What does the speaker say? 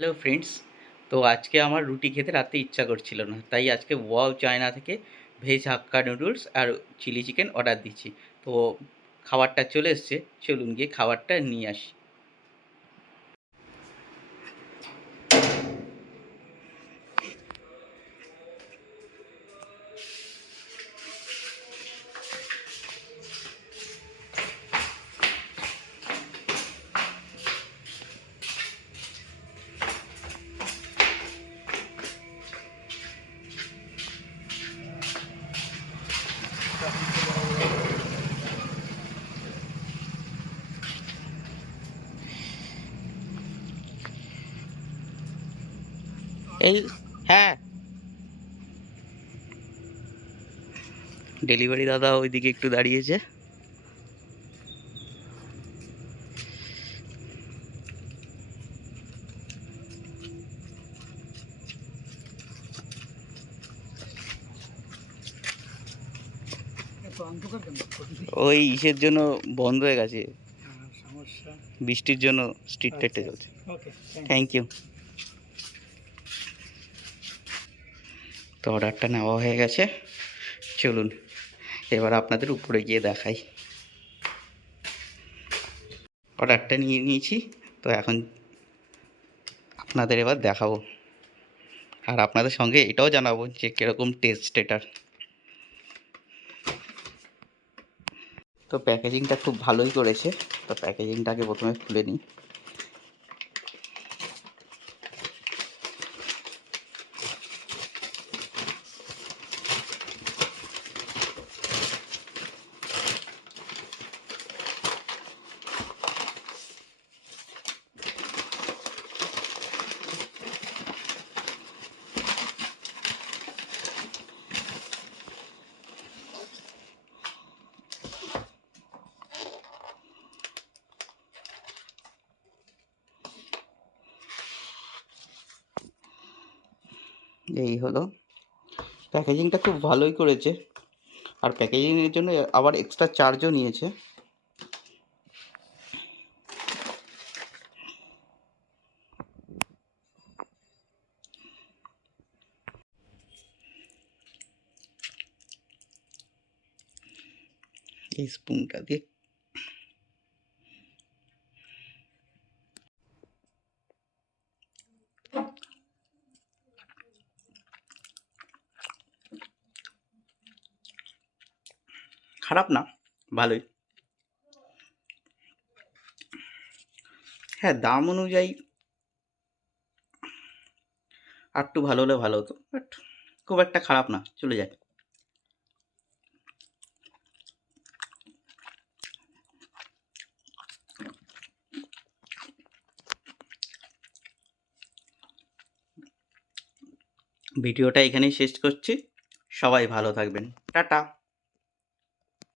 Hello friends. তো আজকে আমার রুটি খেতে রাতে ইচ্ছা করছিল না, তাই আজকে ওয়াও চায়না থেকে ভেজ হাক্কা নুডলস আর চিলি চিকেন অর্ডার দিচ্ছি। তো খাবারটা চলে এসছে, চলুন গিয়ে খাবারটা নিয়ে আসি। এই, হ্যাঁ, ডেলিভারি দাদা ওইদিকে একটু দাঁড়িয়েছে। ওই ইসের জন্য বন্ধ হয়ে গেছে, বৃষ্টির জন্য স্ট্রিটটা চলছে। Thank you. তো অর্ডারটা নেওয়া হয়ে গেছে, চলুন এবার আপনাদের উপরে গিয়ে দেখাই। অর্ডারটা নিয়ে নিয়েছি, তো এখন আপনাদের এবার দেখাবো, আর আপনাদের সঙ্গে এটাও জানাবো যে কীরকম টেস্ট এটার। তো প্যাকেজিংটা খুব ভালোই করেছে। তো প্যাকেজিংটাকে প্রথমে খুলে নিই। এই হলো, প্যাকেজিংটা খুব ভালোই করেছে, আর প্যাকেজিংয়ের জন্য আবার এক্সট্রা চার্জও নিয়েছে। এই স্পুনটা দিয়ে খারাপ না, ভালোই। হ্যাঁ, দাম অনুযায়ী আর একটু ভালো হলে ভালো হতো, বাট খুব একটা খারাপ না, চলে যায়। ভিডিওটা এখানেই শেষ করছি। সবাই ভালো থাকবেন, টাটা।